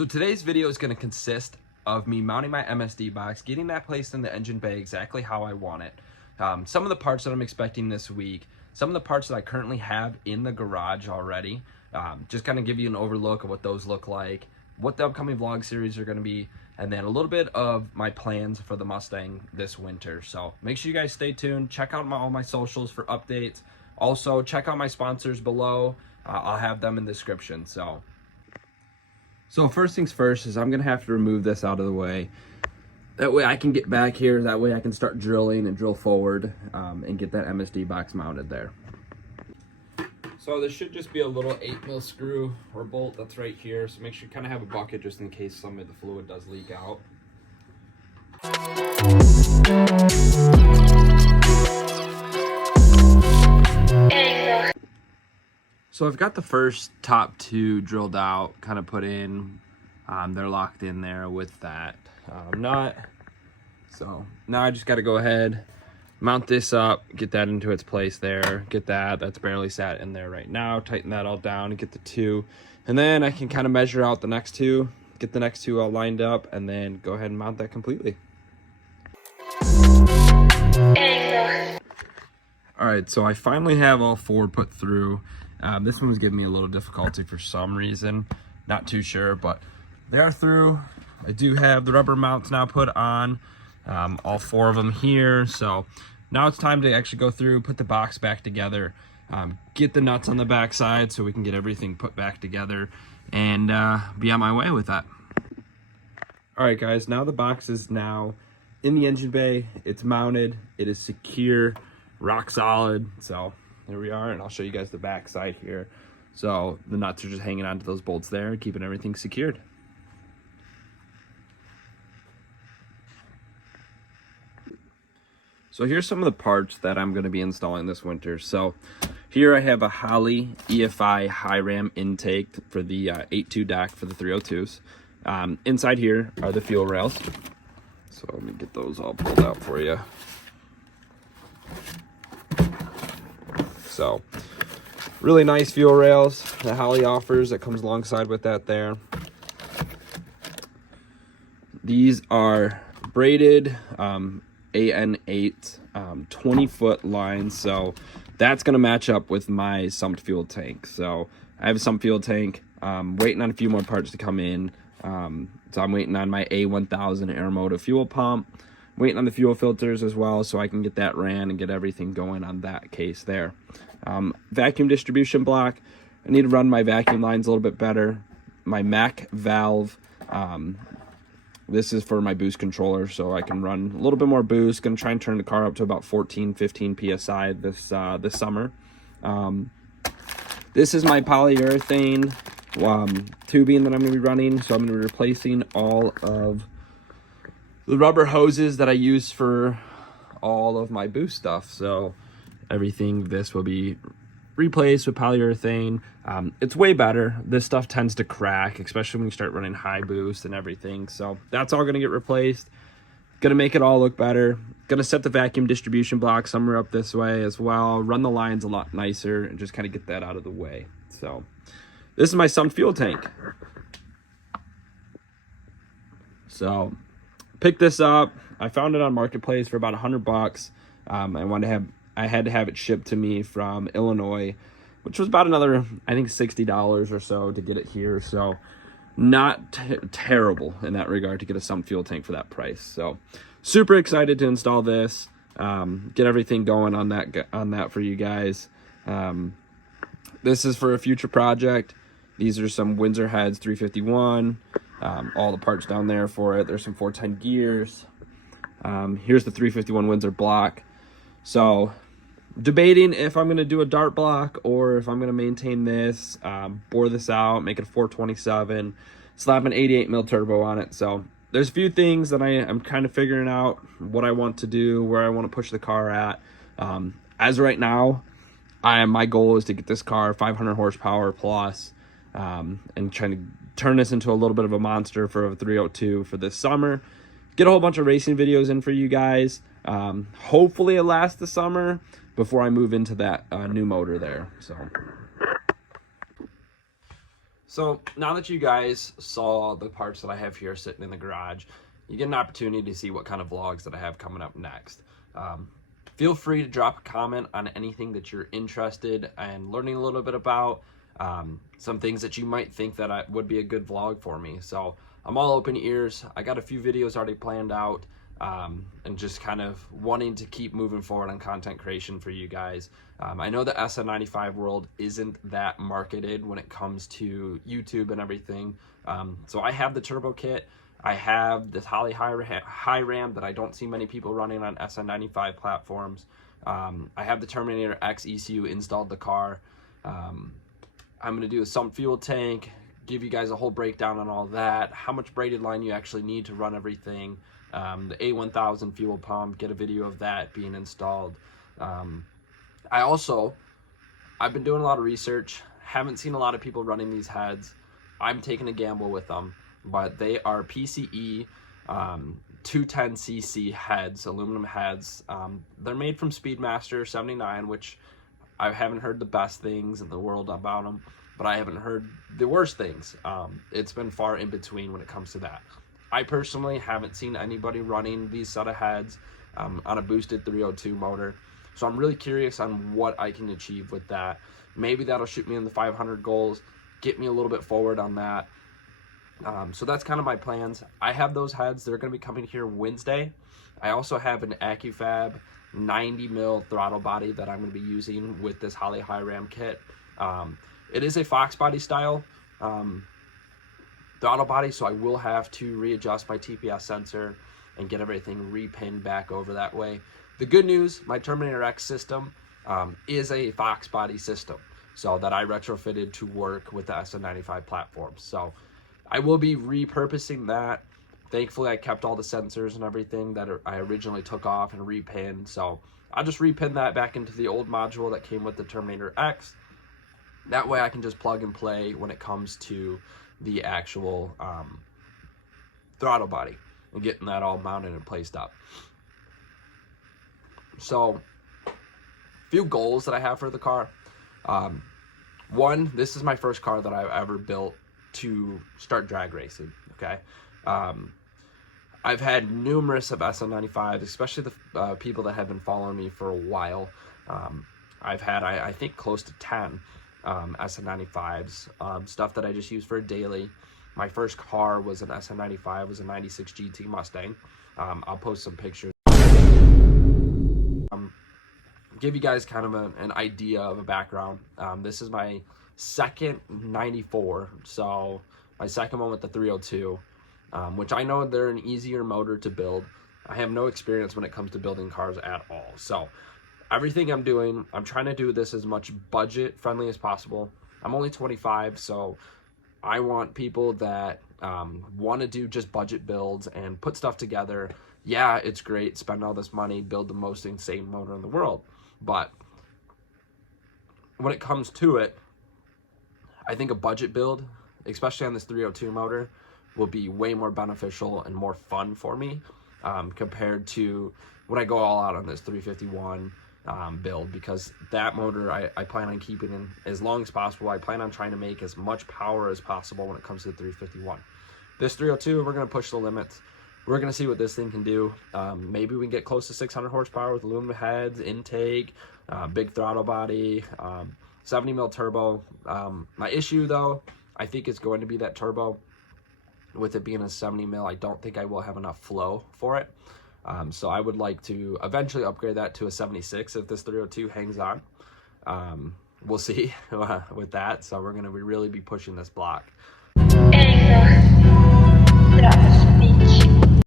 So today's video is going to consist of me mounting my MSD box, getting that placed in the engine bay exactly how I want it. Some of the parts that I'm expecting this week, some of the parts that I currently have in the garage already, just kind of give you an overlook of what those look like, what the upcoming vlog series are going to be, and then a little bit of my plans for the Mustang this winter. So make sure you guys stay tuned. Check out all my socials for updates. Also, check out my sponsors below. I'll have them in the description. So first things first is I'm gonna have to remove this out of the way. That way I can get back here, that way I can start drilling and drill forward and get that MSD box mounted there. So this should just be a little 8mm screw or bolt that's right here. So make sure you kind of have a bucket just in case some of the fluid does leak out. So I've got the first top two drilled out, kind of put in. They're locked in there with that nut. So now I just got to go ahead, mount this up, get that into its place there, get that's barely sat in there right now, tighten that all down and get the two. And then I can kind of measure out the next two, get the next two all lined up, and then go ahead and mount that completely. All right, so I finally have all four put through. This one was giving me a little difficulty for some reason, not too sure, but they are through. I do have the rubber mounts now put on, all four of them here. So now it's time to actually go through, put the box back together, get the nuts on the back side so we can get everything put back together and be on my way with that. All right, guys, now the box is now in the engine bay. It's mounted, it is secure, rock solid. So there we are, and I'll show you guys the back side here. So the nuts are just hanging onto those bolts there, keeping everything secured. So here's some of the parts that I'm going to be installing this winter. So here I have a Holley EFI high ram intake for the 8.2 DAC for the 302s. Inside here are the fuel rails. So let me get those all pulled out for you. So really nice fuel rails that Holley offers, that comes alongside with that there. These are braided AN8 20-foot lines, so that's going to match up with my sumped fuel tank. So I have a sumped fuel tank, waiting on a few more parts to come in. So I'm waiting on my A1000 Aeromotive fuel pump, waiting on the fuel filters as well, so I can get that ran and get everything going on that case there. Vacuum distribution block, I need to run my vacuum lines a little bit better. My MAC valve, this is for my boost controller, so I can run a little bit more boost. Gonna try and turn the car up to about 14-15 psi this summer. This is my polyurethane tubing that I'm gonna be running, so I'm gonna be replacing all of the rubber hoses that I use for all of my boost stuff. So everything, this will be replaced with polyurethane. It's way better. This stuff tends to crack, especially when you start running high boost and everything. So that's all gonna get replaced. Gonna make it all look better. Gonna set the vacuum distribution block somewhere up this way as well. Run the lines a lot nicer and just kind of get that out of the way. So this is my sumped fuel tank. So picked this up. I found it on Marketplace for about $100. I had to have it shipped to me from Illinois, which was about another, I think, $60 or so to get it here. So not terrible in that regard to get a sumped fuel tank for that price. So super excited to install this, get everything going on that for you guys. This is for a future project. These are some Windsor heads 351, all the parts down there for it. There's some 410 gears. Here's the 351 Windsor block. So debating if I'm going to do a dart block or if I'm going to maintain this, bore this out, make it a 427, slap an 88mm turbo on it. So there's a few things that I'm kind of figuring out what I want to do, where I want to push the car at. As of right now, my goal is to get this car 500 horsepower plus, and trying to turn this into a little bit of a monster for a 302 for this summer. Get a whole bunch of racing videos in for you guys. Hopefully it lasts the summer before I move into that new motor there. So now that you guys saw the parts that I have here sitting in the garage, you get an opportunity to see what kind of vlogs that I have coming up next. Feel free to drop a comment on anything that you're interested in learning a little bit about, some things that you might think that would be a good vlog for me. So I'm all open ears. I got a few videos already planned out, and just kind of wanting to keep moving forward on content creation for you guys. I know the SN95 world isn't that marketed when it comes to YouTube and everything. So I have the turbo kit. I have this Holley high ram that I don't see many people running on SN95 platforms. I have the Terminator X ECU installed in the car. I'm going to do a sump fuel tank, give you guys a whole breakdown on all that, how much braided line you actually need to run everything, the A1000 fuel pump, get a video of that being installed. I've been doing a lot of research, haven't seen a lot of people running these heads. I'm taking a gamble with them, but they are PCE 210cc heads, aluminum heads. They're made from Speedmaster 79, which I haven't heard the best things in the world about them, but I haven't heard the worst things. It's been far in between when it comes to that. I personally haven't seen anybody running these set of heads on a boosted 302 motor. So I'm really curious on what I can achieve with that. Maybe that'll shoot me in the 500 goals, get me a little bit forward on that. So that's kind of my plans. I have those heads. They're going to be coming here Wednesday. I also have an AccuFab 90 mil throttle body that I'm going to be using with this Holley high ram kit. It is a Fox body style throttle body, so I will have to readjust my TPS sensor and get everything repinned back over that way. The good news, my Terminator X system is a Fox body system, so that I retrofitted to work with the SN95 platform. So I will be repurposing that. Thankfully, I kept all the sensors and everything that I originally took off and repinned. So I'll just repin that back into the old module that came with the Terminator X. That way I can just plug and play when it comes to the actual throttle body and getting that all mounted and placed up. So, few goals that I have for the car. One, this is my first car that I've ever built to start drag racing, okay? I've had numerous of SN95s, especially the people that have been following me for a while. I've had, I think, close to 10 SN95s, stuff that I just use for a daily. My first car was an SN95, was a 96 GT Mustang. I'll post some pictures. Give you guys kind of an idea of a background. This is my second 94, so my second one with the 302, which I know they're an easier motor to build. I have no experience when it comes to building cars at all, so everything I'm doing, I'm trying to do this as much budget friendly as possible. I'm only 25, so I want people that want to do just budget builds and put stuff together. Yeah, it's great, spend all this money, build the most insane motor in the world, but when it comes to it, I think a budget build, especially on this 302 motor, will be way more beneficial and more fun for me compared to when I go all out on this 351 build, because that motor I plan on keeping in as long as possible. I plan on trying to make as much power as possible when it comes to the 351. This 302, we're going to push the limits. We're going to see what this thing can do. Maybe we can get close to 600 horsepower with aluminum heads, intake, big throttle body, 70 mil turbo. My issue though, I think it's going to be that turbo. With it being a 70 mil, I don't think I will have enough flow for it. So I would like to eventually upgrade that to a 76 if this 302 hangs on. We'll see with that. So we're going to really be pushing this block.